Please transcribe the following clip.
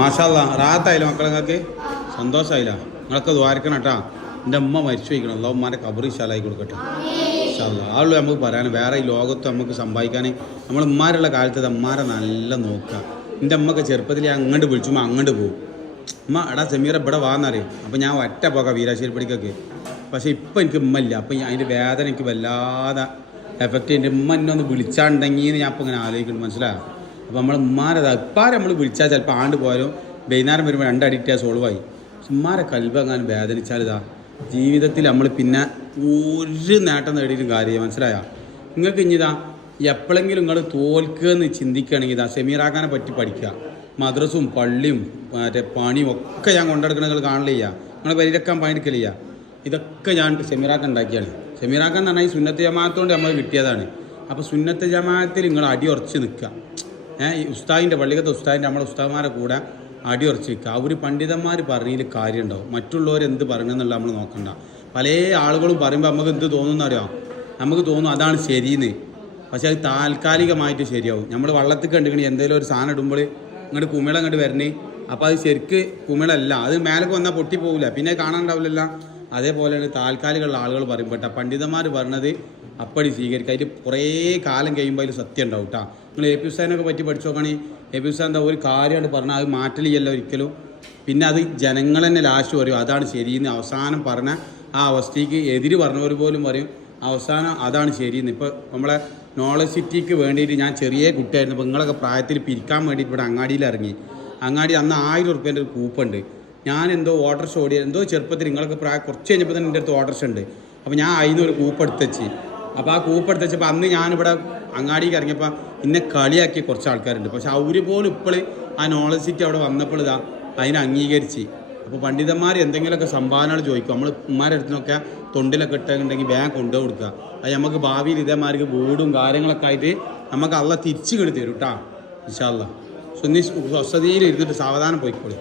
മാഷാല്ലാ റാത്തായില്ല മക്കളങ്ങൾക്ക് സന്തോഷമായില്ല. നിങ്ങളൊക്കെ ദ്വാരിക്കണം കേട്ടാ. എൻ്റെ അമ്മ മരിച്ചു വയ്ക്കണം. അല്ല ഉമ്മാൻ്റെ കബറി ശാലായി കൊടുക്കട്ടെ. ആളുകൾ നമുക്ക് പറയാൻ വേറെ ഈ ലോകത്ത് നമുക്ക് സമ്പാദിക്കാൻ നമ്മൾ ഉമ്മാരുള്ള കാലത്ത് അമ്മാരെ നല്ല നോക്കുക. എൻ്റെ അമ്മക്ക് ചെറുപ്പത്തിൽ ഞാൻ അങ്ങോട്ട് വിളിച്ചുമ്പോൾ അങ്ങോട്ട് പോകും. അമ്മ എടാ സെമീറ ഇവിടെ വാന്നറിയും. അപ്പോൾ ഞാൻ ഒറ്റ പോകാം വീരാശ്ശേരി പടിക്കൊക്കെ. പക്ഷേ ഇപ്പം എനിക്ക് ഉമ്മ ഇല്ല. അപ്പം അതിൻ്റെ വേദന എനിക്ക് വല്ലാതെ എഫക്റ്റ് എൻ്റെ ഉമ്മ എന്നെ ഒന്ന് വിളിച്ചാണ്ടെങ്കിൽ ഞാൻ അപ്പം ഇങ്ങനെ ആലോചിക്കുന്നു. മനസ്സിലായോ? അപ്പോൾ നമ്മൾ ഉമ്മാരത് ഇപ്പാരെ നമ്മൾ വിളിച്ചാൽ ചിലപ്പോൾ ആണ്ട് പോയാലും വൈകുന്നേരം വരുമ്പോൾ രണ്ടടിറ്റാൽ സോൾവായി. ഉമ്മാരെ കൽബെങ്ങാനും വേദനിച്ചാൽ ഇതാ ജീവിതത്തിൽ നമ്മൾ പിന്നെ ഒരു നേട്ടം നേടിയിട്ടും കാര്യം. മനസ്സിലായോ? നിങ്ങൾക്ക് ഇനിതാ എപ്പോഴെങ്കിലും നിങ്ങൾ തോൽക്കുകയെന്ന് ചിന്തിക്കുകയാണെങ്കിൽ ഇതാ സെമീറാക്കാനെ പറ്റി പഠിക്കുക. മദ്രസും പള്ളിയും മറ്റേ പണിയും ഒക്കെ ഞാൻ കൊണ്ടെടുക്കണ നിങ്ങൾ കാണില്ല. നിങ്ങളെ പരിരക്കാൻ പണിയെടുക്കലില്ല. ഇതൊക്കെ ഞാൻ സെമീറാക്ക ഉണ്ടാക്കിയാണ്. സെമീറാക്ക എന്ന് പറഞ്ഞാൽ ഈ സുന്നത്ത് ജമാഅത്തുകൊണ്ട് നമ്മൾ കിട്ടിയതാണ്. അപ്പോൾ സുന്നത്ത് ജമാഅത്തിൽ നിങ്ങൾ അടിയുറച്ച് നിൽക്കുക. ഈ ഉസ്താദിൻ്റെ പള്ളിക്കത്തെ ഉസ്താദിൻ്റെ നമ്മളെ ഉസ്താദ്മാരെ കൂടെ അടിയുറച്ച് നിൽക്കുക. അവർ പണ്ഡിതന്മാർ പറഞ്ഞതിൽ കാര്യം ഉണ്ടാവും. മറ്റുള്ളവരെന്ത് പറയണമെന്നുള്ള നമ്മൾ നോക്കണ്ട. പല ആളുകളും പറയുമ്പോൾ നമുക്ക് എന്ത് തോന്നുന്നറിയാം? നമുക്ക് തോന്നും അതാണ് ശരിയെന്ന്. പക്ഷെ അത് താൽക്കാലികമായിട്ട് ശരിയാവും. നമ്മൾ വള്ളത്തിൽ കണ്ടിക്കണി എന്തെങ്കിലും ഒരു സാധനം ഇടുമ്പോൾ ഇങ്ങോട്ട് കുമിള അങ്ങോട്ട് വരണേ. അപ്പോൾ അത് ശരിക്ക് കുമിളല്ല, അത് മേലേക്ക് വന്നാൽ പൊട്ടിപ്പോകില്ല, പിന്നെ കാണാണ്ടാവില്ല. അതേപോലെയാണ് താൽക്കാലികമുള്ള ആളുകൾ പറയുമ്പോട്ടാ പണ്ഡിതന്മാർ പറഞ്ഞത് അപ്പടി സ്വീകരിക്കുക. അതിൽ കുറേ കാലം കഴിയുമ്പോൾ അതിൽ സത്യം ഉണ്ടാവും കേട്ടോ. നിങ്ങൾ എ പി ഉസ്താദിനൊക്കെ പറ്റി പഠിച്ചു നോക്കുകയാണെങ്കിൽ എ പി ഉസ്താദ് എന്താ ഒരു കാര്യമായിട്ട് പറഞ്ഞാൽ അത് മാറ്റലിയല്ല ഒരിക്കലും. പിന്നെ അത് ജനങ്ങൾ തന്നെ ലാസ്റ്റ് പറയും അതാണ് ശരിയെന്ന്. അവസാനം പറഞ്ഞ ആ അവസ്ഥയ്ക്ക് എതിര് പറഞ്ഞവർ പോലും പറയും അവസാനം അതാണ് ശരിയെന്ന്. ഇപ്പോൾ നമ്മളെ നോളജ് സിറ്റിക്ക് വേണ്ടിയിട്ട് ഞാൻ ചെറിയ കുട്ടിയായിരുന്നു. അപ്പോൾ നിങ്ങളൊക്കെ പ്രായത്തിൽ പിരിക്കാൻ വേണ്ടിയിട്ട് ഇവിടെ അങ്ങാടിയിൽ ഇറങ്ങി. അങ്ങാടി അന്ന് 1000 റുപ്യേൻ്റെ ഒരു കൂപ്പുണ്ട്. ഞാൻ എന്തോ ഓട്ടർഷ ഓടിയ എന്തോ ചെറുപ്പത്തിൽ നിങ്ങളൊക്കെ കുറച്ച് കഴിഞ്ഞപ്പോൾ തന്നെ എൻ്റെ അടുത്ത് ഓട്ടർഷ ഉണ്ട്. അപ്പോൾ ഞാൻ അതിന് ഒരു കൂപ്പ് എടുത്തുവെച്ച്. അപ്പോൾ ആ കൂപ്പ് എടുത്തുവെച്ചപ്പോൾ അന്ന് ഞാനിവിടെ അങ്ങാടിക്ക് ഇറങ്ങിയപ്പോൾ ഇന്നെ കളിയാക്കിയ കുറച്ച് ആൾക്കാരുണ്ട്. പക്ഷെ അവർ പോലും ഇപ്പോൾ ആ നോളജ് സിറ്റി അവിടെ വന്നപ്പോൾ ഇതാ അതിനെ അംഗീകരിച്ച്. അപ്പോൾ പണ്ഡിതന്മാർ എന്തെങ്കിലുമൊക്കെ സംഭാവനകൾ ചോദിക്കും. നമ്മൾ ഉമ്മാരുടെ അടുത്തിനൊക്കെ തൊണ്ടിലൊക്കെ ഇട്ടുണ്ടെങ്കിൽ ബാങ്ക് കൊണ്ടുപോയി കൊടുക്കുക. അത് നമുക്ക് ഭാവിയിൽ ഇതേമാർക്ക് വീടും കാര്യങ്ങളൊക്കെ ആയിട്ട് നമുക്ക് അള്ള തിരിച്ചു കിട്ടി തരും കേട്ടോ. ഇൻഷാ അല്ലാഹ്. സ്വസ്ഥതയിൽ ഇരുന്നിട്ട് സാവധാനം പോയിക്കോളൂ.